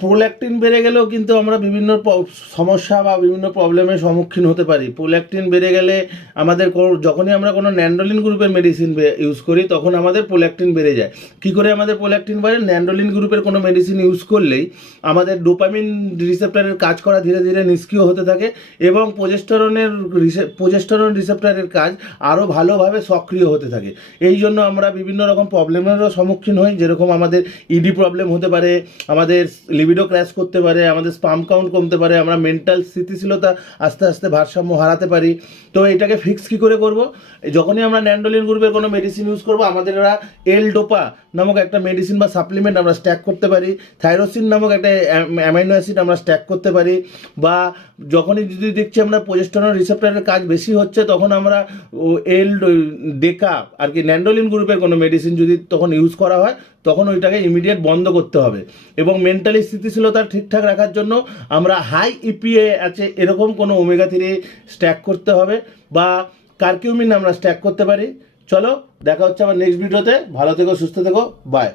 Prolactin বেড়ে গেলেও কিন্তু আমরা বিভিন্ন সমস্যা বা বিভিন্ন প্রবলেমের সম্মুখীন হতে পারি। প্রোল্যাক্টিন বেড়ে গেলে আমাদের যখনই আমরা কোনো ন্যান্ডোলিন গ্রুপের মেডিসিন ইউজ করি তখন আমাদের প্রোল্যাক্টিন বেড়ে যায়। কী করে আমাদের প্রোল্যাক্টিন বাড়ে? ন্যান্ডোলিন গ্রুপের কোনো মেডিসিন ইউজ করলেই আমাদের ডোপামিন রিসেপ্টরের কাজ করা ধীরে ধীরে নিষ্ক্রিয় হতে থাকে এবং প্রোজেস্টেরন রিসেপ্টরের কাজ আরও ভালোভাবে সক্রিয় হতে থাকে। এই জন্য আমরা বিভিন্ন রকম প্রবলেমেরও সম্মুখীন হই, যেরকম আমাদের ইডি প্রবলেম হতে পারে, আমাদের লিবিডো ক্র্যাশ করতে পারে, আমাদের স্পাম কাউন্ট কমতে পারে, আমরা মেন্টাল স্থিতিশীলতা আস্তে আস্তে ভারসাম্য হারাতে পারি। তো এটাকে ফিক্স কী করে করব? যখনই আমরা ন্যান্ডোলিন গ্রুপের কোনো মেডিসিন ইউজ করব, আমাদের এল ডোপা নামক একটা মেডিসিন বা সাপ্লিমেন্ট আমরা স্ট্যাক করতে পারি, থাইরোসিন নামক একটা অ্যামাইনো অ্যাসিড আমরা স্ট্যাক করতে পারি, বা যখনই যদি দেখছি আমরা প্রোজেস্টেরন রিসেপ্টরের কাজ বেশি হচ্ছে তখন আমরা এল ডেকা আর কি ন্যান্ডোলিন গ্রুপের কোনো মেডিসিন যদি তখন ইউজ করা হয় তখন ওইটাকে ইমিডিয়েট বন্ধ করতে হবে। এবং মেন্টালি স্থিতিশীলতা ঠিকঠাক রাখার জন্য আমরা হাই ইপিএ আছে এরকম কোনো ওমেগা 3 স্ট্যাক করতে হবে, বা কারকিউমিন আমরা স্ট্যাক করতে পারি। চলো দেখা হচ্ছে আবার নেক্সট ভিডিওতে। ভালো থেকো, সুস্থ থেকো, বাই।